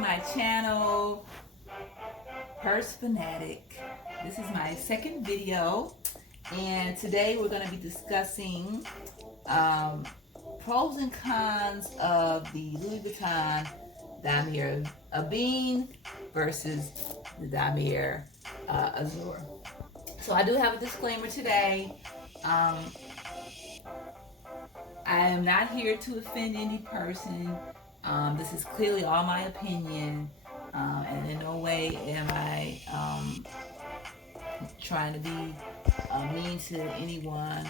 my channel, Purse Fanatic. This is my second video, and today we're going to be discussing pros and cons of the Louis Vuitton Damier Ebene versus the Damier Azur. So I do have a disclaimer today. I am not here to offend any person. This is clearly all my opinion, and in no way am I trying to be mean to anyone.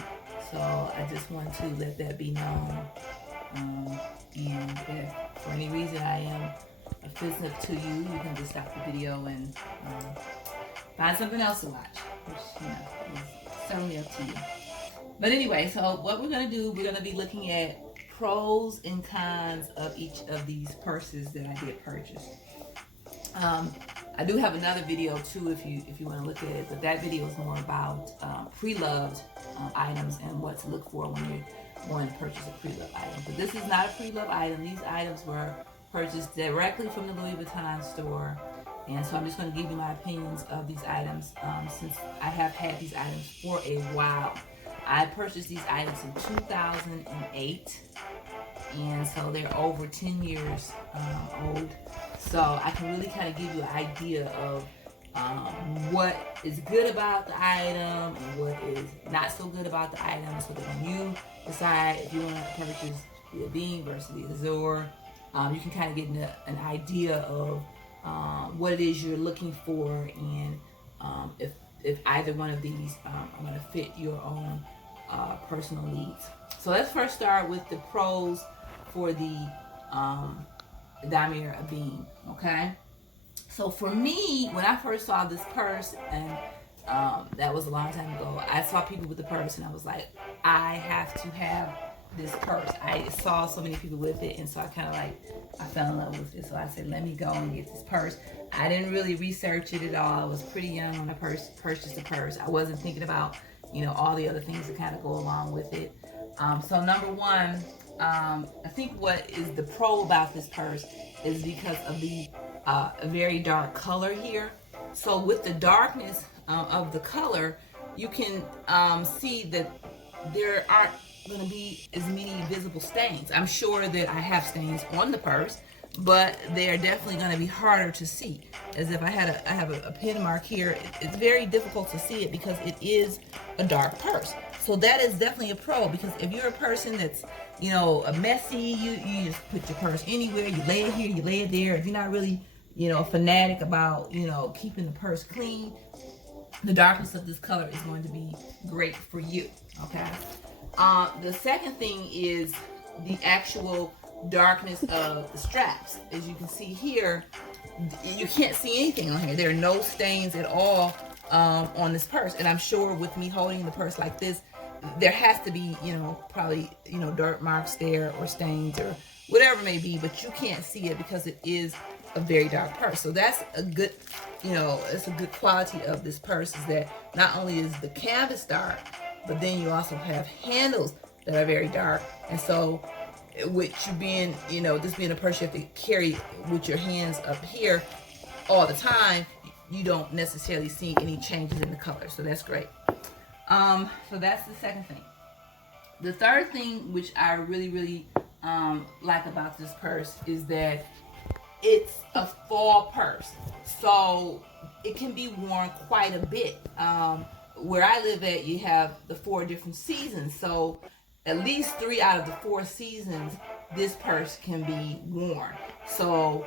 So I just want to let that be known. And if for any reason I am offensive to you, you can just stop the video and find something else to watch, which is certainly up to you. But anyway, so what we're going to do, we're going to be looking at pros and cons of each of these purses that I did purchase. I do have another video too if you want to look at it, but that video is more about pre-loved items and what to look for when you're going to purchase a pre-loved item. But this is not a pre-loved item. These items were purchased directly from the Louis Vuitton store. And so I'm just going to give you my opinions of these items since I have had these items for a while. I purchased these items in 2008, and so they're over 10 years old. So I can really kind of give you an idea of what is good about the item and what is not so good about the item, so that when you decide if you want to purchase the Ebene versus the Azur, you can kind of get an idea of what it is you're looking for, and if either one of these are going to fit your own personal needs. So let's first start with the pros for the Damier Ebene. Okay, so for me, when I first saw this purse, and that was a long time ago, I saw people with the purse and I was like, I have to have this purse. I saw so many people with it, and so I fell in love with it. So I said, let me go and get this purse. I didn't really research it at all. I was pretty young when I purchased the purse. I wasn't thinking about, all the other things that kind of go along with it. So number one, I think what is the pro about this purse is because of the very dark color here. So with the darkness of the color, you can see that there aren't going to be as many visible stains. I'm sure that I have stains on the purse, but they are definitely going to be harder to see. As if I have a pin mark here, it's very difficult to see it because it is a dark purse. So that is definitely a pro, because if you're a person that's, a messy, you just put your purse anywhere, you lay it here, you lay it there. If you're not really, a fanatic about, keeping the purse clean, the darkness of this color is going to be great for you, okay? The second thing is the actual darkness of the straps. As you can see here, you can't see anything on here. There are no stains at all on this purse. And I'm sure with me holding the purse like this, there has to be, probably, dirt marks there or stains or whatever it may be, but you can't see it because it is a very dark purse. So that's a good, it's a good quality of this purse, is that not only is the canvas dark, but then you also have handles that are very dark. And so with you being, this being a purse you have to carry with your hands up here all the time, you don't necessarily see any changes in the color. So that's great. So that's the second thing. The third thing, which I really, really like about this purse, is that it's a fall purse. So it can be worn quite a bit. Where I live at, you have the 4 different seasons. So at least 3 out of the 4 seasons, this purse can be worn. So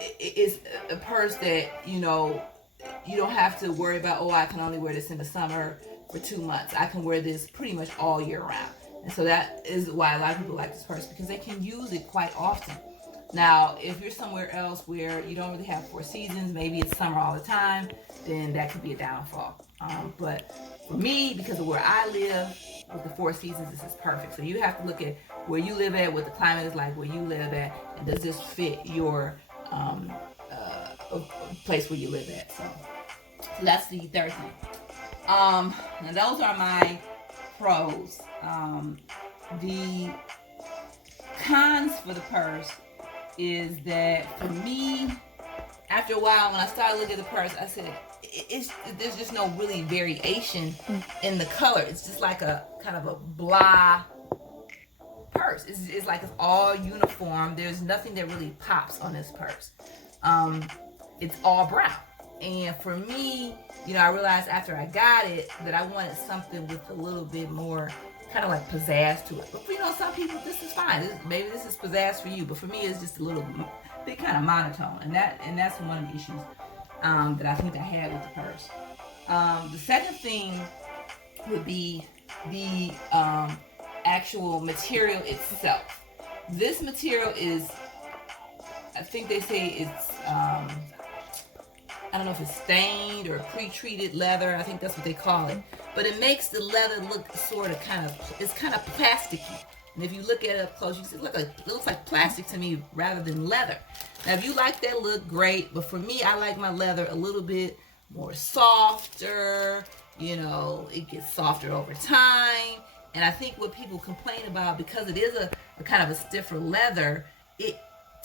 it's a purse that, you don't have to worry about, I can only wear this in the summer for 2 months. I can wear this pretty much all year round. And so that is why a lot of people like this purse, because they can use it quite often. Now, if you're somewhere else where you don't really have 4 seasons, maybe it's summer all the time, then that could be a downfall. But for me, because of where I live, with the 4 seasons, this is perfect. So you have to look at where you live at, what the climate is like where you live at, and does this fit your place where you live at. So that's the third thing. Now those are my pros. The cons for the purse is that for me, after a while, when I started looking at the purse, I said, there's just no really variation in the color. It's just like a kind of a blah purse. It's like it's all uniform. There's nothing that really pops on this purse. It's all brown. And for me, you know, I realized after I got it that I wanted something with a little bit more kind of like pizzazz to it. But you know, some people, this is fine. Maybe this is pizzazz for you, but for me, it's just a little bit kind of monotone. And that's one of the issues that I think I had with the purse. The second thing would be the actual material itself. This material is, I think they say it's, I don't know if it's stained or pre-treated leather. I think that's what they call it. But it makes the leather look sort of it's kind of plasticky. And if you look at it up close, you see it looks like plastic to me rather than leather. Now, if you like that look, great. But for me, I like my leather a little bit more softer. You know, it gets softer over time. And I think what people complain about, because it is a kind of a stiffer leather, it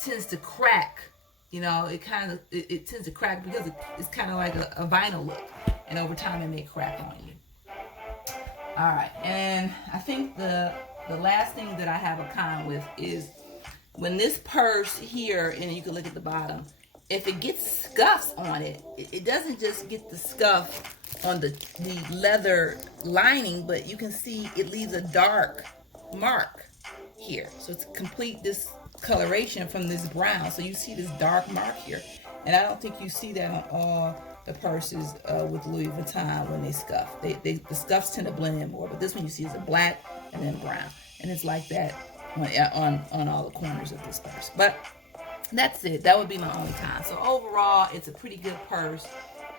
tends to crack. You know, it tends to crack because it's kind of like a vinyl look. And over time, it may crack on you. All right. And I think the last thing that I have a con with is when this purse here, and you can look at the bottom, if it gets scuffs on it, it doesn't just get the scuff on the leather lining, but you can see it leaves a dark mark here. So it's complete discoloration from this brown. So you see this dark mark here. And I don't think you see that on all the purses with Louis Vuitton when they scuff. The scuffs tend to blend in more, but this one you see is a black and then brown. And it's like that on all the corners of this purse. But that's it. That would be my only con. So overall, it's a pretty good purse.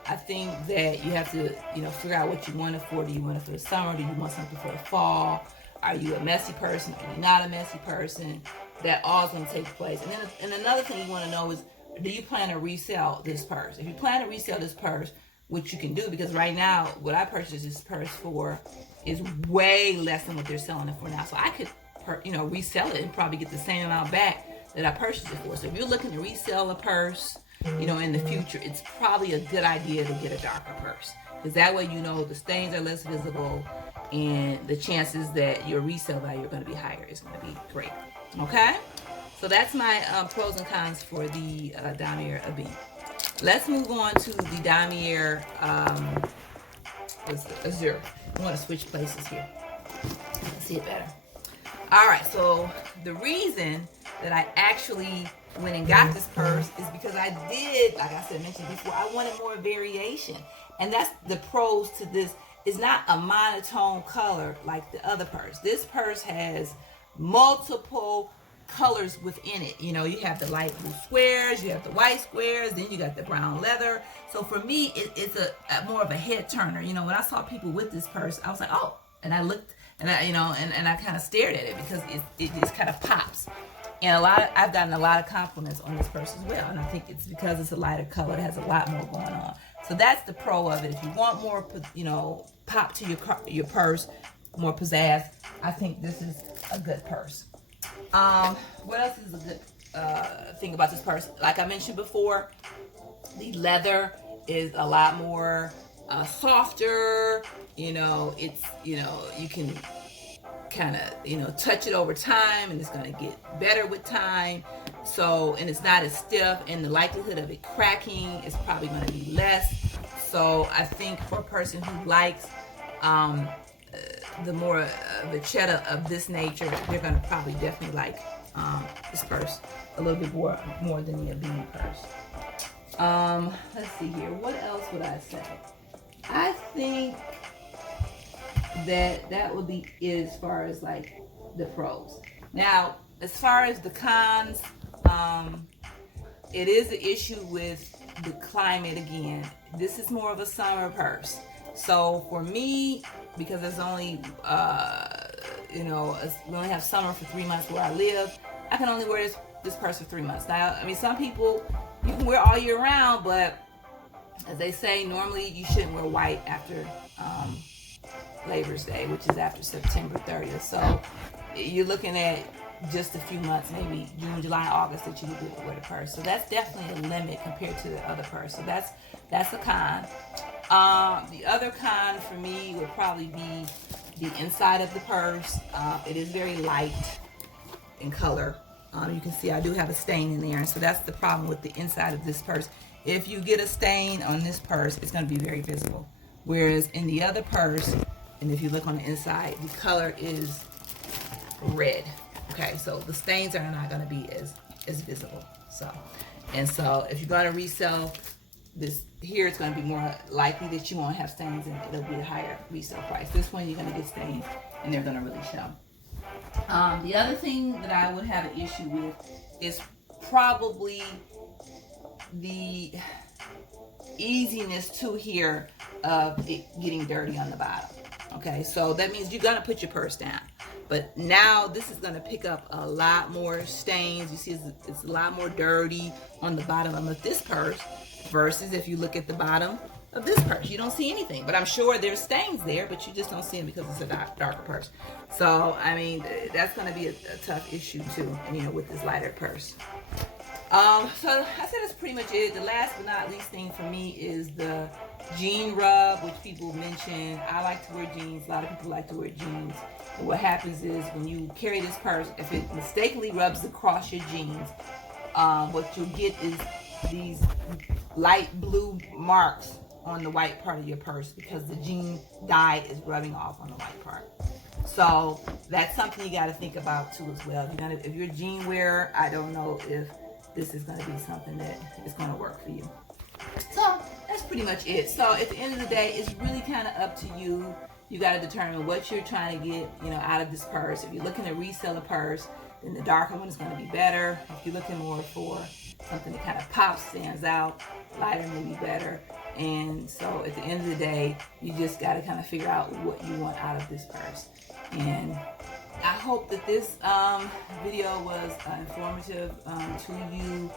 I think that you have to, you know, figure out what you want it for. Do you want it for the summer? Do you want something for the fall? Are you a messy person? Are you not a messy person? That all is going to take place. And another thing you want to know is, do you plan to resell this purse? If you plan to resell this purse, which you can do, because right now, what I purchased this purse for is way less than what they're selling it for now. So I could, resell it and probably get the same amount back that I purchased it for. So if you're looking to resell a purse, in the future, it's probably a good idea to get a darker purse. Because that way, the stains are less visible and the chances that your resale value are going to be higher is going to be great. Okay? So that's my pros and cons for the Damier Ebene. Let's move on to the Damier Azur. I want to switch places here. I can see it better. All right, so the reason that I actually went and got this purse is because I did, like I mentioned before, I wanted more variation. And that's the pros to this. It's not a monotone color like the other purse. This purse has multiple colors within it. You have the light blue squares, you have the white squares, then you got the brown leather. So for me, it's a more of a head turner. When I saw people with this purse, I was like, oh, and I looked and I kind of stared at it because it just kind of pops. And I've gotten a lot of compliments on this purse as well. And I think it's because it's a lighter color. It has a lot more going on. So that's the pro of it. If you want more, pop to your purse, more pizzazz, I think this is a good purse. What else is a good thing about this purse? Like I mentioned before, the leather is a lot more softer. It's you can kind of touch it over time, and it's going to get better with time. So, and it's not as stiff, and the likelihood of it cracking is probably going to be less. So I think for a person who likes the more vachetta of this nature, they're going to probably definitely like this purse a little bit more than the Ebene purse. Let's see here. What else would I say? I think that would be it as far as like the pros. Now, as far as the cons, it is an issue with the climate again. This is more of a summer purse. So for me, because there's only, we only have summer for 3 months where I live, I can only wear this purse for 3 months. Now, some people, you can wear all year round, but as they say, normally you shouldn't wear white after Labor's Day, which is after September 30th. So you're looking at, just a few months, maybe June, July, August, that you would wear the purse. So that's definitely a limit compared to the other purse. So that's a con. The other con for me would probably be the inside of the purse. It is very light in color. You can see I do have a stain in there, so that's the problem with the inside of this purse. If you get a stain on this purse, it's going to be very visible. Whereas in the other purse, and if you look on the inside, the color is red. Okay, so the stains are not going to be as visible. So if you're going to resell this here, it's going to be more likely that you won't have stains, and it'll be a higher resale price. This one, you're going to get stains, and they're going to really show. The other thing that I would have an issue with is probably the easiness to here of it getting dirty on the bottom. Okay, so that means you're going to put your purse down. But now this is going to pick up a lot more stains. You see it's a lot more dirty on the bottom of this purse versus if you look at the bottom of this purse. You don't see anything. But I'm sure there's stains there, but you just don't see them because it's a darker purse. So, I mean, that's going to be a tough issue too, with this lighter purse. So I said that's pretty much it. The last but not least thing for me is the jean rub, which people mention. I like to wear jeans. A lot of people like to wear jeans. And what happens is when you carry this purse, if it mistakenly rubs across your jeans, what you'll get is these light blue marks on the white part of your purse because the jean dye is rubbing off on the white part. So that's something you got to think about too as well. If you're a jean wearer, I don't know if this is going to be something that is going to work for you. So that's pretty much it. So at the end of the day, it's really kind of up to you. You got to determine what you're trying to get, out of this purse. If you're looking to resell a purse, then the darker one is going to be better. If you're looking more for something that kind of pops, stands out, lighter may be better. And so at the end of the day, you just got to kind of figure out what you want out of this purse. And I hope that this video was informative to you.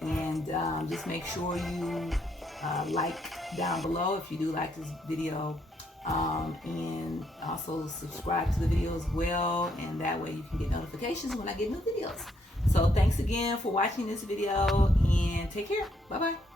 And just make sure you like down below if you do like this video. And also subscribe to the video as well. And that way you can get notifications when I get new videos. So thanks again for watching this video. And take care. Bye-bye.